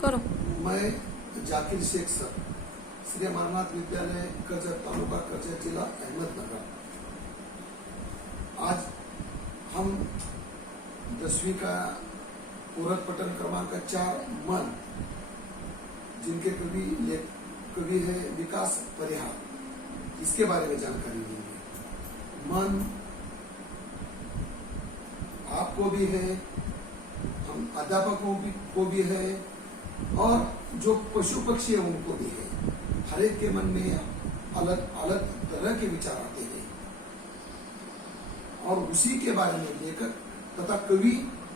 करो। मैं जाकिर शेख सर, श्री अमरनाथ विद्यालय कर्जत, तालुका कर्जत, जिला अहमदनगर। आज हम 10वीं का पूरक पठन क्रमांक 4 मन, जिनके कवि है विकास परिहार, इसके बारे में जानकारी लेंगे। मन आपको भी है, हम अध्यापकों को भी है, और जो पशु पक्षी है उनको भी है। हर एक के मन में अलग अलग तरह के विचार आते हैं, और उसी के बारे में लेखक तथा कवि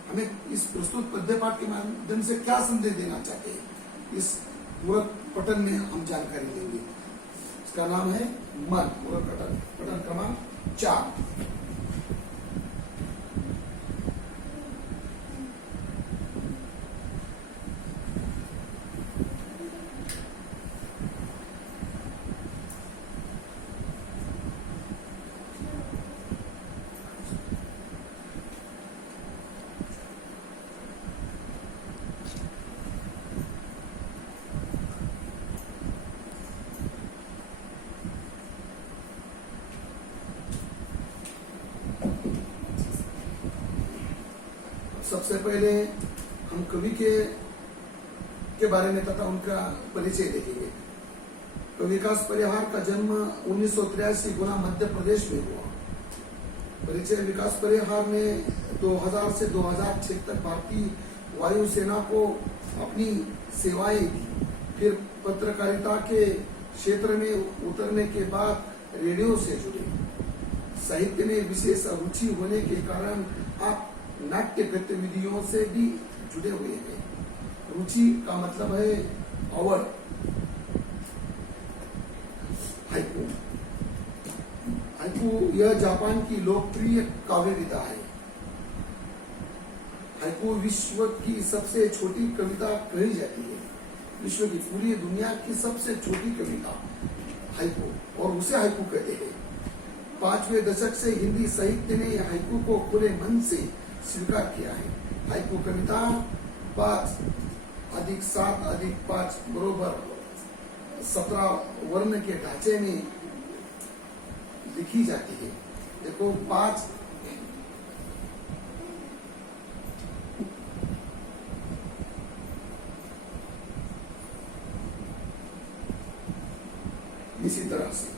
हमें इस प्रस्तुत पद्य पाठ के माध्यम से क्या संदेश देना चाहते हैं, इस पूरक पठन में हम जानकारी लेंगे। इसका नाम है मन, पूरक पठन क्रमांक 4। सबसे पहले हम कवि के बारे में तथा उनका परिचय देखेंगे। तो विकास परिहार का जन्म 1983 गुना मध्य प्रदेश में हुआ। परिचय: विकास परिहार ने 2000 से 2006 तक भारतीय वायुसेना को अपनी सेवाएं दी। फिर पत्रकारिता के क्षेत्र में उतरने के बाद रेडियो से जुड़े। साहित्य में विशेष रुचि होने के कारण आप नाट्य गतिविधियों से भी जुड़े हुए हैं। रुचि का मतलब है अवर। हाइकू, हाइकू यह जापान की लोकप्रिय काव्य विधा है। हाइकू विश्व की सबसे छोटी कविता कही जाती है। विश्व की, पूरी दुनिया की सबसे छोटी कविता हाइकू, और उसे हाइकू कहते हैं। 5वें दशक से हिंदी साहित्य ने हाइकू को खुले मन से स्वीकार किया है। हाइकू कविता 5 + 7 + 5 = 17 वर्ण के ढांचे में लिखी जाती है। देखो 5 इसी तरह से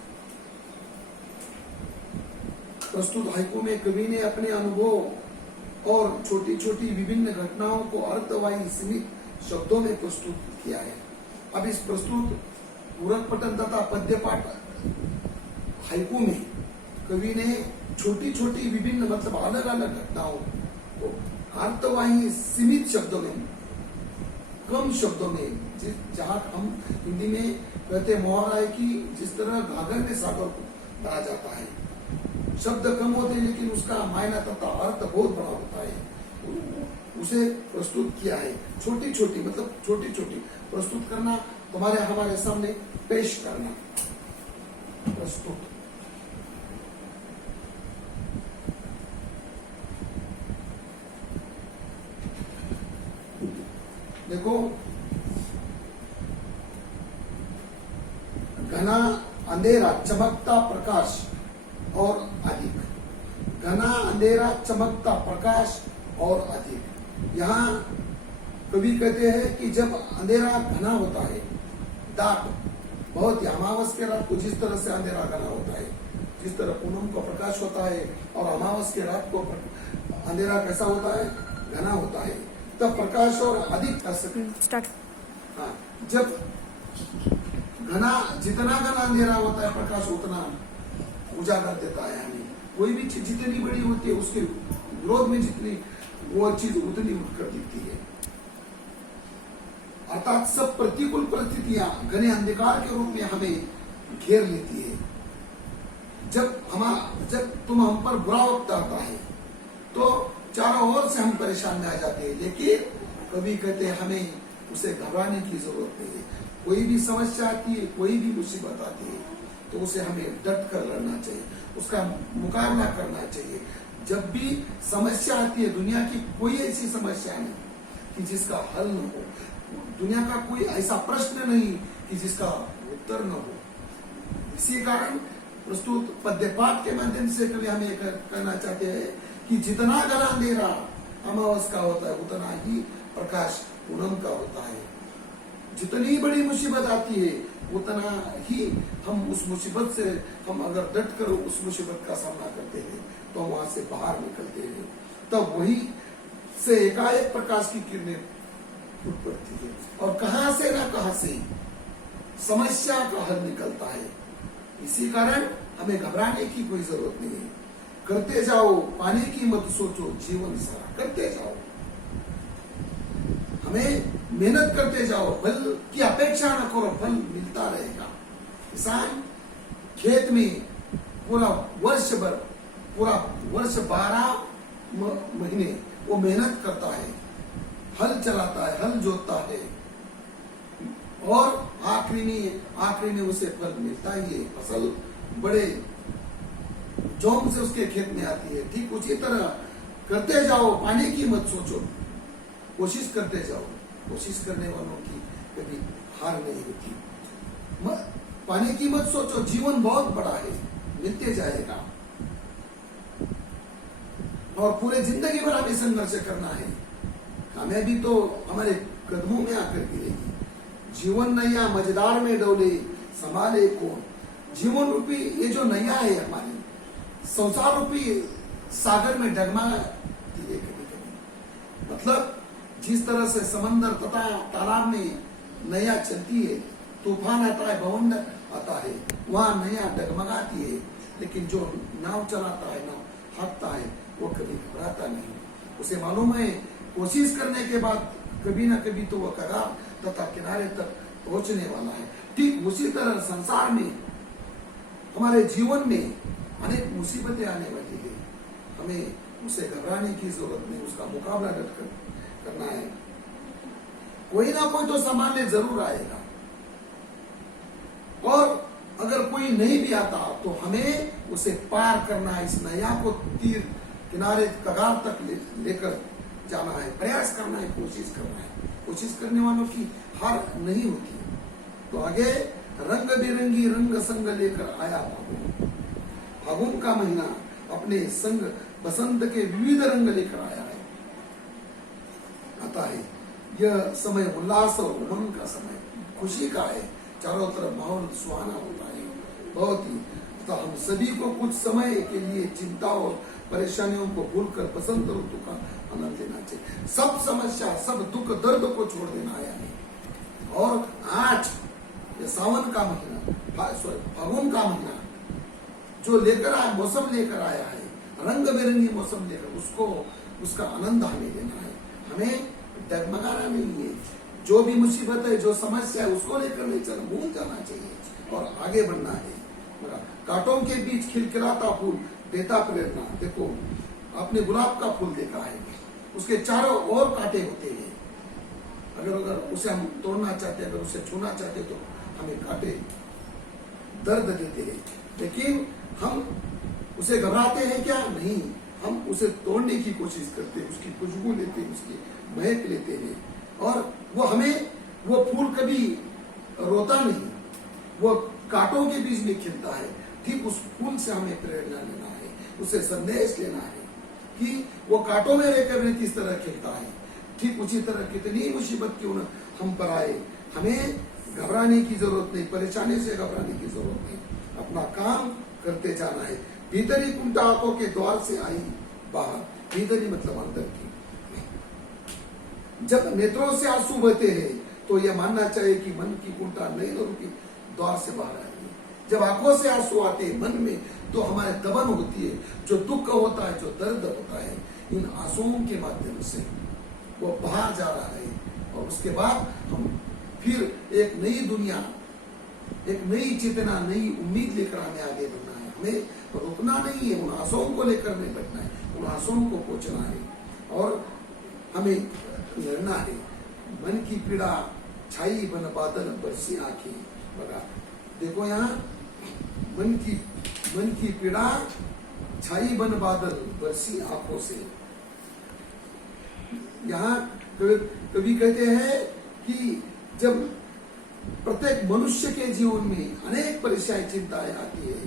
प्रस्तुत हाइकू में कवि ने अपने अनुभव और छोटी छोटी विभिन्न घटनाओं को अर्थवाही सीमित शब्दों में प्रस्तुत किया है। अब इस प्रस्तुत पूरक पठन तथा पद्य पाठ हाइकू में कवि ने छोटी छोटी विभिन्न मतलब अलग अलग घटनाओं को अर्थवाही सीमित शब्दों में, कम शब्दों में, जहां हम हिंदी में कहते मोहरा है कि जिस तरह घाघर में सागर को कहा जाता है, शब्द कम होते हैं लेकिन उसका मायना तथा अर्थ बहुत बड़ा होता है, उसे प्रस्तुत किया है। छोटी छोटी मतलब छोटी छोटी प्रस्तुत करना, हमारे सामने पेश करना, प्रस्तुत। देखो, घना अंधेरा, चमकता प्रकाश और अधिक। घना अंधेरा, चमकता प्रकाश और अधिक। यहाँ कवि कहते हैं कि जब अंधेरा घना होता है, दाट, बहुत ही अमावस के रात को जिस तरह से अंधेरा घना होता है, जिस तरह पूनम को प्रकाश होता है और अमावस के रात को अंधेरा कैसा होता है, घना होता है, तब प्रकाश और अधिक कर सकते। हाँ, जब जितना घना अंधेरा होता है, प्रकाश उतना उजागर देता है हमें। कोई भी चीज जितनी बड़ी होती है, उसके विरोध में जितनी वो चीज उतनी उठकर दिखती है। अर्थात सब प्रतिकूल परिस्थितियां घने अंधकार के रूप में हमें घेर लेती है। जब तुम हम पर बुरा वक्त आता है तो चारों ओर से हम परेशान में आ जाते हैं, लेकिन कभी कहते हैं हमें उसे घबराने की जरूरत नहीं है। कोई भी समस्या आती है, कोई भी मुसीबत आती है, तो उसे हमें डट कर लड़ना चाहिए, उसका मुकाबला करना चाहिए। जब भी समस्या आती है, दुनिया की कोई ऐसी समस्या नहीं कि जिसका हल न हो। दुनिया का कोई ऐसा प्रश्न नहीं कि जिसका उत्तर न हो। इसी कारण प्रस्तुत पद्य पाठ के माध्यम से कभी हम ये कहना चाहते हैं कि जितना घना अंधेरा अमावस का होता है उतना ही प्रकाश पूनम का होता है। जितनी बड़ी मुसीबत आती है उतना ही हम उस मुसीबत से हम अगर डट कर उस मुसीबत का सामना करते हैं तो हम वहां से बाहर निकलते हैं। तब वही से एकाएक प्रकाश की किरणें फूट पड़ती है और कहां से ना कहां से समस्या का हल निकलता है। इसी कारण हमें घबराने की कोई जरूरत नहीं है। करते जाओ, पाने की मत सोचो, जीवन सारा करते जाओ। हमें मेहनत करते जाओ, फल की अपेक्षा न करो, फल मिलता रहेगा। किसान खेत में पूरा वर्ष 12 महीने वो मेहनत करता है, हल चलाता है, हल जोतता है और आखिरी में उसे फल मिलता ही है। फसल बड़े जोम से उसके खेत में आती है। ठीक उसी तरह करते जाओ, पाने की मत सोचो, कोशिश करते जाओ। कोशिश करने वालों की कभी हार नहीं होती। पाने की मत सोचो, जीवन बहुत बड़ा है, मिलते जाएगा और पूरे जिंदगी भर हमें संघर्ष करना है। कामयाबी तो हमारे कदमों में आकर गिरेगी। जीवन नैया मजेदार में डोले, संभाले कौन। जीवन रूपी ये जो नैया है हमारी, संसार रूपी सागर में डगमगाती है कभी कभी। मतलब जिस तरह से समंदर तथा तालाब में नैया चलती है, तूफान आता है, बवंडर आता है, वहां नैया डगमगाती है। लेकिन जो नाव चलाता है, नाव हाँकता है, वो कभी घबराता नहीं। उसे मालूम है कोशिश करने के बाद कभी ना कभी तो वह कगार तथा किनारे तक पहुंचने वाला है। ठीक उसी तरह संसार में, हमारे जीवन में अनेक मुसीबतें आने वाली है। हमें उसे घबराने की जरूरत नहीं, उसका मुकाबला डटकर करना है। कोई ना कोई तो सामान्य जरूर आएगा और अगर कोई नहीं भी आता तो हमें उसे पार करना है। इस नैया को तीर किनारे कगार तक लेकर जाना है, प्रयास करना है, कोशिश करना है। कोशिश करने वालों की हार नहीं होती। तो आगे रंग बिरंगी रंग संग लेकर आया फागुन। फागुन का महीना अपने संग बसंत के विविध रंग लेकर आया है, आता है। यह समय उल्लास और उमंग का समय, खुशी का है। चारों तरफ माहौल सुहाना होता है बहुत ही। तो हम सभी को कुछ समय के लिए चिंता और परेशानियों को भूलकर बसंत ऋतु का आनंद लेना चाहिए। सब समस्या, सब दुख दर्द को छोड़ देना है हमें। और आज ये सावन का महीना, फागुन का महीना जो लेकर आया, मौसम लेकर आया है, रंग बिरंगी मौसम लेकर, उसका आनंद हमें लेना है। हमें डगमगाना नहीं है। जो भी मुसीबत है, जो समस्या है, उसको लेकर नहीं चलना, भूल जाना चाहिए और आगे बढ़ना है। कांटों के बीच खिलखिलाता फूल देता प्रेरणा। देखो, आपने गुलाब का फूल देखा है, उसके चारों ओर कांटे होते हैं। अगर उसे हम तोड़ना चाहते हैं, अगर उसे छूना चाहते हैं, तो हमें कांटे दर्द देते हैं। लेकिन हम उसे घबराते हैं क्या? नहीं, हम उसे तोड़ने की कोशिश करते हैं, उसकी खुशबू लेते हैं, उसकी महक लेते हैं और वो फूल कभी रोता नहीं, वो कांटों के बीच में खिलता है। ठीक उस फूल से हमें प्रेरणा लेना है, उसे संदेश लेना है कि वो कांटों में रहकर भी किस तरह खिलता है। ठीक उसी तरह कितनी मुसीबत क्यों न हम पर आए, हमें घबराने की जरूरत नहीं, परेशानी से घबराने की जरूरत नहीं। अपना काम करते जाना है। भीतरी कुंठा आंखों के द्वार से आई बाहर। भीतरी मतलब अंदर की। जब नेत्रों से आंसू बहते हैं तो यह मानना चाहिए कि मन की कुंठा नैनों की द्वार से बाहर आई है। जब आंखों से आंसू आते हैं मन में, तो हमारे दबन होती है, जो दुख होता है, जो दर्द होता है, इन आंसुओं के माध्यम से वो बाहर जा रहा है। और उसके बाद हम फिर एक नई दुनिया, एक नई चेतना, नई उम्मीद लेकर हमें आगे बढ़ना है। हमें रुकना नहीं है, उन आंसुओं को लेकर नहीं बैठना है, उन आंसुओं को पहुंचना है और हमें लड़ना है। मन की पीड़ा छाई बन बादल बरसी आंखें। बगा देखो यहाँ, मन की पीड़ा छाई बन बादल बरसी आंखों से। यहाँ कवि कहते हैं कि जब प्रत्येक मनुष्य के जीवन में अनेक परेशानी चिंताएं आती है,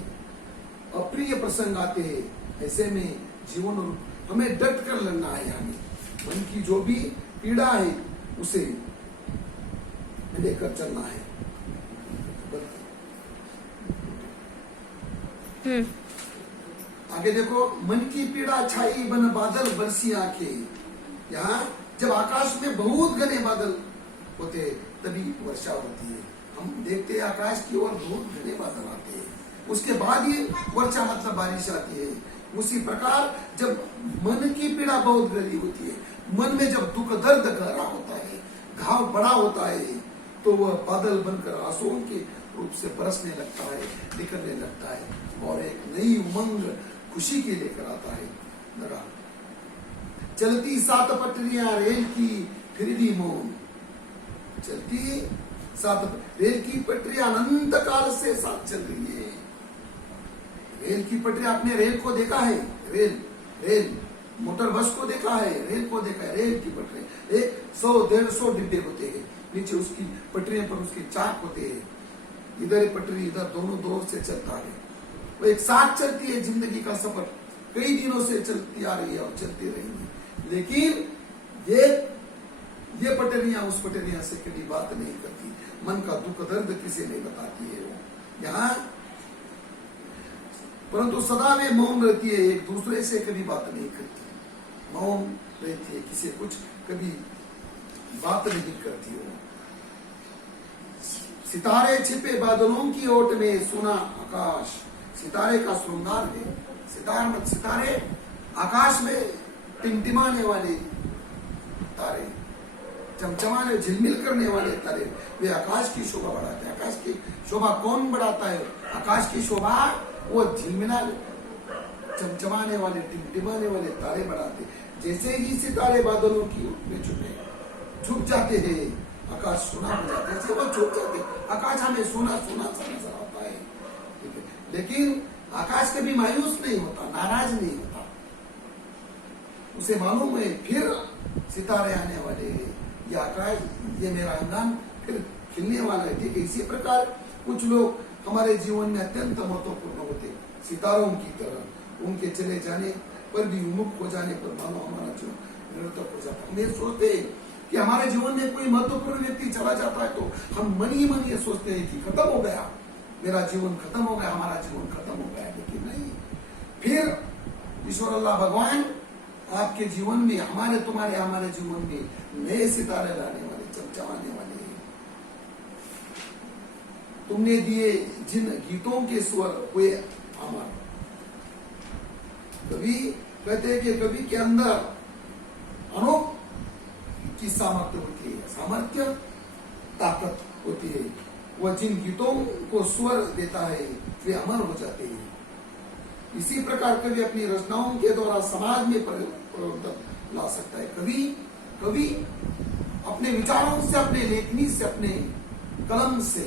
अप्रिय प्रसंग आते हैं, ऐसे में जीवन हमें डट कर लड़ना है। हमें मन की जो भी पीड़ा है उसे लेकर चलना है। आगे देखो, मन की पीड़ा छाई बन बादल बरसी आंखें। यहाँ जब आकाश में बहुत घने बादल होते तभी वर्षा होती है। हम देखते हैं आकाश की ओर बहुत घने बादल आते हैं, उसके बाद ही वर्षा मतलब बारिश आती है। उसी प्रकार जब मन की पीड़ा बहुत गहरी होती है, मन में जब दुख दर्द गहरा होता है, घाव बड़ा होता है, तो वह बादल बनकर आंसुओं के रूप से बरसने लगता है, निकलने लगता है और एक नई उमंग खुशी के लेकर आता है। लगा चलती 7 पटरियां रेल की फिर भी मौन, चलती 7 रेल की पटरियां अनंत काल से साथ चल रही है। रेल की पटरियां, आपने रेल को देखा है? रेल मोटर बस को देखा है, रेल को देखा है। रेल की पटरी 100-150 डिब्बे होते हैं, नीचे उसकी पटरियों पर उसके चाक होते हैं, इधर पटरी इधर, दोनों दौर से चलता है। वो एक साथ चलती है। जिंदगी का सफर कई दिनों से चलती आ रही है और चलती रहेगी, लेकिन ये पटरियां उस पटरियां से कभी बात नहीं करती। मन का दुख दर्द किसे नहीं बताती है वो यहाँ, परंतु सदा वे मौन रहती है, एक दूसरे से कभी बात नहीं करती, मौन रहती है, किसी कुछ कभी बात नहीं करती हो। सितारे छिपे बादलों की ओट में सुना आकाश, सितारे का श्रृंगार है। सितारे आकाश में टिमटिमाने वाले तारे, चमचमाने झिलमिल करने वाले तारे, वे आकाश की शोभा बढ़ाते हैं। आकाश की शोभा कौन बढ़ाता है? आकाश की शोभा वो झिलमिला चमचमाने वाले, टिमटिमाने वाले तारे बढ़ाते। जैसे ही सितारे बादलों की ओट में छुप जाते हैं, आकाश सोना हो जाता है। वो छुप जाते, आकाश हमें सोना सोना सा नजर आता है, ठीक है? लेकिन आकाश कभी मायूस नहीं होता, नाराज नहीं होता। उसे मालूम है फिर सितारे आने वाले हैं, ये आकाश, ये मेरा अंगन फिर खिलने वाला है, ठीक है? इसी प्रकार कुछ लोग हमारे जीवन में अत्यंत महत्वपूर्ण होते, सितारों की तरह। उनके चले जाने पर भी, उन्मुख हो जाने पर मानो हमारा जीवन निरर्थक हो जाता है। हम ये सोचते हैं कि हमारे जीवन में कोई महत्वपूर्ण व्यक्ति चला जाता है तो हम मन ही मन ये सोचते हैं कि खत्म हो गया, मेरा जीवन खत्म हो गया, हमारा जीवन खत्म हो गया। लेकिन नहीं, फिर ईश्वर अल्लाह भगवान आपके जीवन में, हमारे जीवन में नए सितारे लाने वाले, चमचमाने वाले। तुमने दिए जिन गीतों के स्वर हुए अमर। कवि कहते हैं कि कवि के अंदर अनोख की सामर्थ्य होती है, सामर्थ्य ताकत होती है। वह जिन गीतों को स्वर देता है वे अमर हो जाते हैं। इसी प्रकार कवि अपनी रचनाओं के द्वारा समाज में परिवर्तन ला सकता है। कवि अपने विचारों से, अपने लेखनी से, अपने कलम से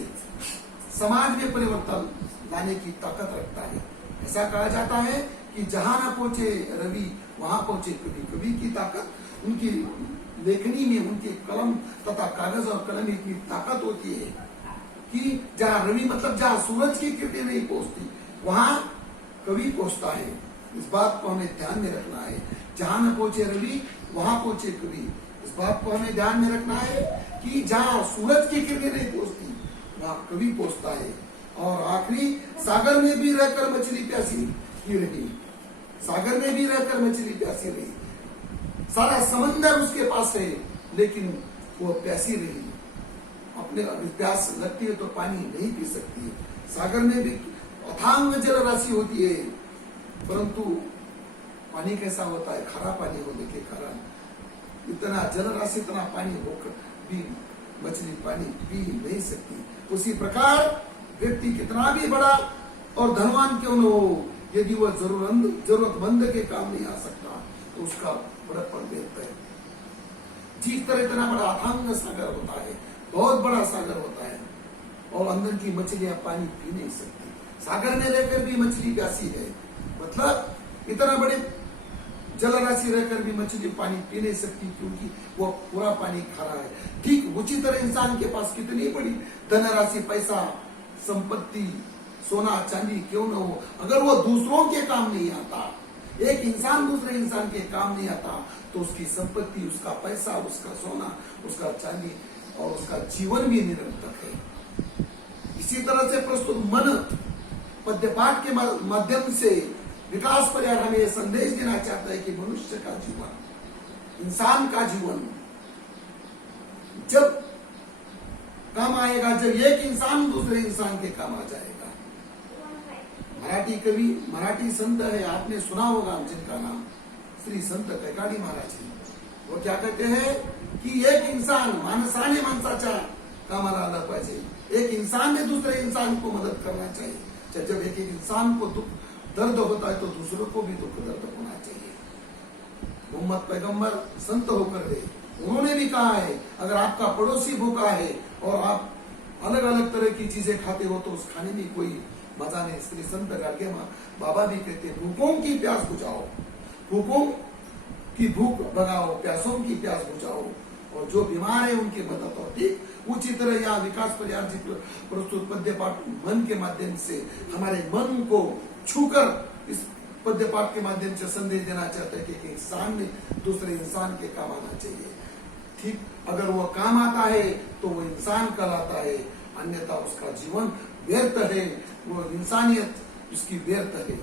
समाज में परिवर्तन लाने की ताकत रखता है। ऐसा कहा जाता है कि जहां न पहुंचे रवि वहां पहुंचे कवि। कवि की ताकत उनकी लेखनी में, उनके कलम तथा कागज और कलम में इतनी ताकत होती है कि जहां रवि मतलब जहां सूरज की किरणें नहीं पहुंचती वहां कवि पहुंचता है। इस बात को हमें ध्यान में रखना है। जहां न पहुंचे रवि वहां पहुंचे कवि। इस बात को हमें ध्यान में रखना है कि जहां सूरज की किरणें नहीं पहुंचती वहां कवि पहुंचता है। और आखिरी, सागर में भी रहकर मछली प्यासी ही रही, सागर में भी रहकर मछली प्यासी रही। सारा समंदर उसके पास है लेकिन वो प्यासी रही। अपने प्यास लगती है तो पानी नहीं पी सकती है। सागर में भी अथांग जल राशि होती है, परंतु पानी कैसा होता है? खारा पानी होने के कारण इतना जल राशि, इतना पानी होकर भी मछली पानी पी नहीं सकती। उसी प्रकार व्यक्ति कितना भी बड़ा और धनवान क्यों न हो, यदि वह जरूरतमंद के काम नहीं आ सकता तो उसका बड़प्पन व्यर्थ है। जिस तरह इतना बड़ा अथांग सागर होता है, बहुत बड़ा सागर होता है, और अंदर की मछलियां पानी पी नहीं सकती। सागर में लेकर भी मछली प्यासी है, मतलब इतना बड़े जलराशि रहकर भी मछली पानी पी नहीं सकती क्योंकि वो पूरा पानी खा रहा है। ठीक उसी तरह इंसान के पास कितनी बड़ी धनराशि, पैसा, संपत्ति, सोना चांदी क्यों न हो, अगर वो दूसरों के काम नहीं आता, एक इंसान दूसरे इंसान के काम नहीं आता, तो उसकी संपत्ति, उसका पैसा, उसका सोना, उसका चांदी और उसका जीवन भी निरर्थक है। इसी तरह से प्रस्तुत मन पद्य पाठ के माध्यम से विकास परिवार हमें यह संदेश देना चाहता है कि मनुष्य का जीवन, इंसान का जीवन जब काम आएगा, जब एक इंसान दूसरे इंसान के काम आ जाएगा। मराठी कवि, मराठी संत है, आपने सुना होगा जिनका नाम श्री संत कैकाडी महाराज है। वो क्या कहते हैं कि एक इंसान माणसाने माणसाच्या कामाला आला पाहिजे, एक इंसान ने दूसरे इंसान को मदद करना चाहिए। जब एक इंसान को दुख दर्द होता है तो दूसरों को भी दुख दर्द होना चाहिए। मोहम्मद पैगंबर संत होकर गए, उन्होंने भी कहा है अगर आपका पड़ोसी भूखा है और आप अलग अलग तरह की चीजें खाते हो तो उस खाने में कोई मजा नहीं। इसलिए संत गाडगे बाबा भी कहते हैं भूखों की प्यास बुझाओ, भूखों की भूख भगाओ, प्यासों की प्यास बुझाओ और जो बीमार है उनकी मदद होती। उसी तरह यहाँ विकास परिवार जी प्रस्तुत पद्य पाठ मन के माध्यम से हमारे मन को छूकर इस पद्य पाठ के माध्यम से संदेश देना चाहते हैं कि इंसान ने दूसरे इंसान के काम आना चाहिए। ठीक, अगर वो काम आता है तो वो इंसान कहलाता है, अन्यथा उसका जीवन व्यर्थ है, वो इंसानियत उसकी व्यर्थ है।